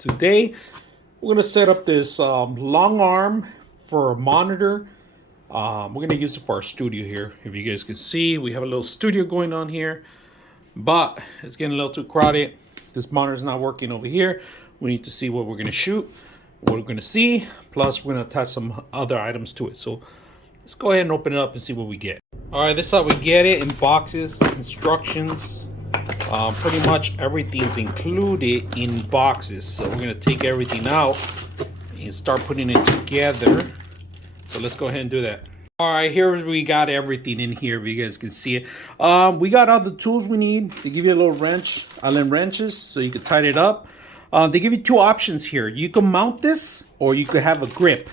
Today, we're going to set up this long arm for a monitor. We're going to use it for our studio here. If you guys can see, we have a little studio going on here, but it's getting a little too crowded. This monitor's not working over here. We need to see what we're going to shoot, what we're going to see, plus we're going to attach some other items to it. So let's go ahead and open it up and see what we get. All right, this is how we get it in boxes, instructions. Pretty much everything's included in boxes. So we're going to take everything out and start putting it together. So let's go ahead and do that. All right, here we got everything in here, if you guys can see it. We got all the tools we need. They give you a little wrench, Allen wrenches, so you can tighten it up. They give you two options here. You can mount this, or you could have a grip.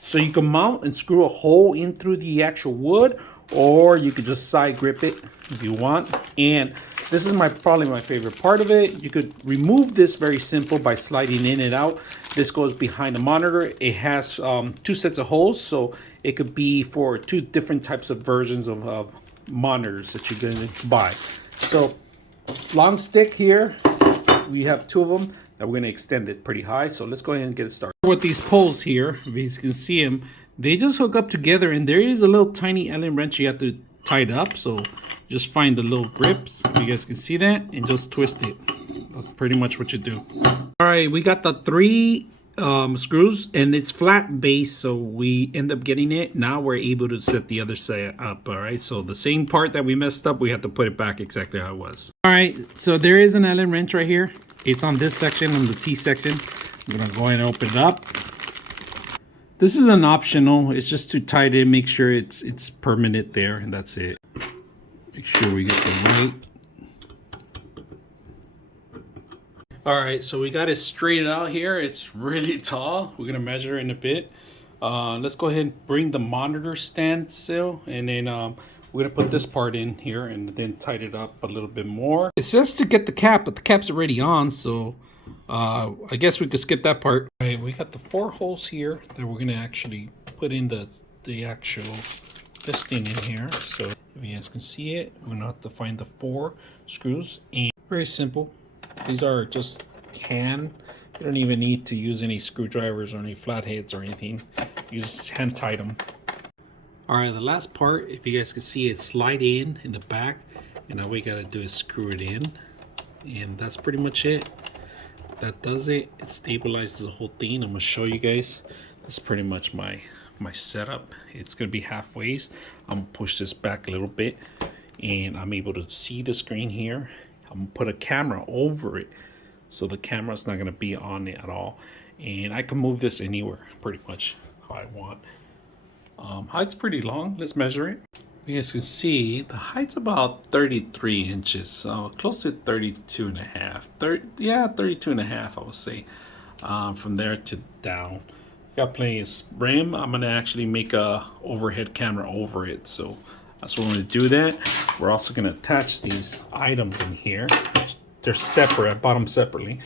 So you can mount and screw a hole in through the actual wood, or you could just side grip it if you want. And this is probably my favorite part of it. You could remove this very simple by sliding in and out. This goes behind the monitor. It has two sets of holes, so it could be for two different types of versions of monitors that you're going to buy. So long stick here, we have two of them that we're going to extend it pretty high. So let's go ahead and get it started. With these poles here, if you can see them, they just hook up together, and there is a little tiny Allen wrench you have to tie it up. So just find the little grips, you guys can see that, and just twist it. That's pretty much what you do. All right, we got the three screws, and it's flat base, so we end up getting it. Now we're able to set the other side up. All right, so the same part that we messed up, we have to put it back exactly how it was. All right, so there is an Allen wrench right here. It's on this section, on the T section. I'm gonna go ahead and open it up. This is an optional. It's just to tighten it, make sure it's permanent there, and that's it. Make sure we get the right. All right, so we got it straightened out here. It's really tall. We're gonna measure in a bit. Let's go ahead and bring the monitor stand still, and then we're gonna put this part in here and then tighten it up a little bit more. It says to get the cap, but the cap's already on, so I guess we could skip that part. All right, we got the 4 holes here that we're gonna actually put in the actual this thing in here. So if you guys can see it, we're gonna have to find the 4 screws, and very simple. These are just hand. You don't even need to use any screwdrivers or any flatheads or anything. You just hand tight them. All right, the last part, if you guys can see it, slide in the back, and all we gotta do is screw it in, and that's pretty much it. That does it. It stabilizes the whole thing. I'm gonna show you guys. That's pretty much my setup. It's gonna be halfway. I'm gonna push this back a little bit, and I'm able to see the screen here. I'm gonna put a camera over it, so the camera's not gonna be on it at all, and I can move this anywhere pretty much how I want. Height's pretty long. Let's measure it. You guys can see the height's about 33 inches, so close to 32 and a half. 32 and a half, I would say, from there to down. Got plenty of rim. I'm gonna actually make a overhead camera over it, so that's what we're gonna do. That we're also gonna attach these items in here. They're separate. I bought them separately.